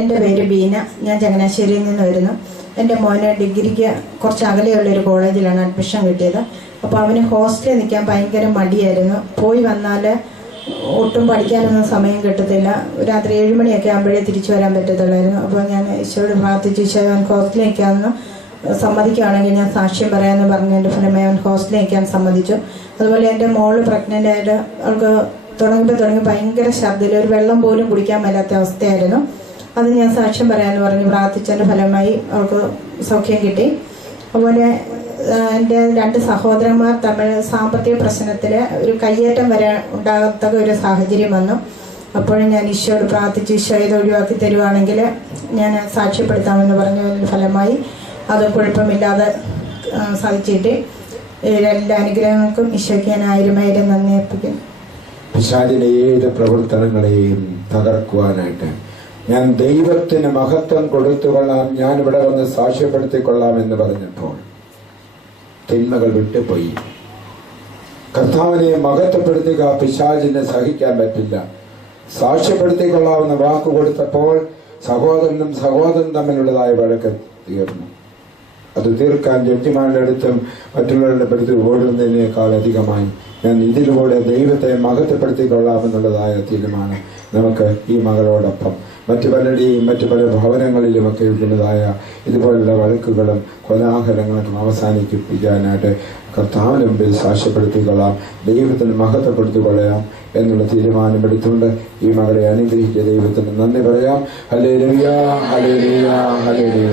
എൻ്റെ പേര് ബീന. ഞാൻ ചങ്ങനാശ്ശേരിയിൽ നിന്ന് വരുന്നു. എൻ്റെ മോന് ഡിഗ്രിക്ക് കുറച്ച് അകലെയുള്ളൊരു കോളേജിലാണ് അഡ്മിഷൻ കിട്ടിയത്. അപ്പോൾ അവന് ഹോസ്റ്റലിൽ നിൽക്കാൻ ഭയങ്കര മടിയായിരുന്നു. പോയി വന്നാൽ ഒട്ടും പഠിക്കാനൊന്നും സമയം കിട്ടത്തില്ല. രാത്രി 7 മണിയൊക്കെ ആകുമ്പോഴേ തിരിച്ചു വരാൻ പറ്റത്തുള്ളായിരുന്നു. അപ്പോൾ ഞാൻ ഈശോയോട് പ്രാർത്ഥിച്ചു, ഈശോ അവൻ ഹോസ്റ്റലിൽ നിൽക്കാമെന്ന് സമ്മതിക്കുകയാണെങ്കിൽ ഞാൻ സാക്ഷ്യം പറയാമെന്ന് പറഞ്ഞതിൻ്റെ ഫലമായി അവൻ ഹോസ്റ്റലിൽ നിൽക്കാൻ സമ്മതിച്ചു. അതുപോലെ എൻ്റെ മോള് പ്രഗ്നൻ്റ് ആയിട്ട് അവൾക്ക് തുടങ്ങി ഭയങ്കര ഛർദ്ദിൽ, ഒരു വെള്ളം പോലും കുടിക്കാൻ മേലാത്ത അവസ്ഥയായിരുന്നു. അത് ഞാൻ സാക്ഷ്യം പറയാമെന്ന് പറഞ്ഞ് പ്രാർത്ഥിച്ചതിൻ്റെ ഫലമായി അവൾക്ക് സൗഖ്യം കിട്ടി. അതുപോലെ എൻ്റെ 2 സഹോദരന്മാർ തമ്മിൽ സാമ്പത്തിക പ്രശ്നത്തിൽ ഒരു കയ്യേറ്റം വരെ ഉണ്ടാകത്തക്ക ഒരു സാഹചര്യം വന്നു. അപ്പോഴും ഞാൻ ഈശോയോട് പ്രാർത്ഥിച്ച് ഈശോ ഇത് ഒഴിവാക്കി തരുവാണെങ്കിൽ ഞാൻ സാക്ഷ്യപ്പെടുത്താമെന്ന് പറഞ്ഞതിൻ്റെ ഫലമായി അത് കുഴപ്പമില്ലാതെ സാധിച്ചിട്ട് എല്ലാ അനുഗ്രഹങ്ങൾക്കും ഈശോയ്ക്ക് ഞാൻ 1000 നന്ദി അർപ്പിക്കുന്നു. പിശാചിന്റെ ഏത് പ്രവർത്തനങ്ങളെയും തകർക്കുവാനായിട്ട് ഞാൻ ദൈവത്തിന് മഹത്വം കൊടുത്തുകൊള്ളാം, ഞാൻ ഇവിടെ വന്ന് സാക്ഷ്യപ്പെടുത്തിക്കൊള്ളാം എന്ന് പറഞ്ഞപ്പോൾ തിന്മകൾ വിട്ടുപോയി. കർത്താവിനെ മഹത്വപ്പെടുത്തുക പിശാചിനെ സഹിക്കാൻ പറ്റില്ല. സാക്ഷ്യപ്പെടുത്തിക്കൊള്ളാവുന്ന വാക്ക് കൊടുത്തപ്പോൾ സഹോദരനും സഹോദരൻ തമ്മിലുള്ളതായ വഴക്ക് തീർന്നു. അത് തീർക്കാൻ ജഡ്ജിമാരുടെ അടുത്തും മറ്റുള്ളവരുടെ അടുത്ത് ഓടുന്നതിനേക്കാൾ അധികമായി ഞാൻ ഇതിലൂടെ ദൈവത്തെ മഹത്വപ്പെടുത്തിക്കൊള്ളാമെന്നുള്ളതായ തീരുമാനം നമുക്ക് ഈ മകളോടൊപ്പം മറ്റു പല ഭവനങ്ങളിലുമൊക്കെ ഉള്ളതായ ഇതുപോലുള്ള വഴക്കുകളും കോലാഹലങ്ങളും അവസാനിപ്പിക്കാനായിട്ട് കർത്താവിന് മുമ്പിൽ സാക്ഷ്യപ്പെടുത്തിക്കൊള്ളാം, ദൈവത്തിന് മഹത്വപ്പെടുത്തിക്കൊള്ളാം എന്നുള്ള തീരുമാനമെടുത്തുകൊണ്ട് ഈ മകളെ അനുഗ്രഹിച്ച ദൈവത്തിന് നന്ദി പറയാം. Hallelujah, hallelujah, hallelujah.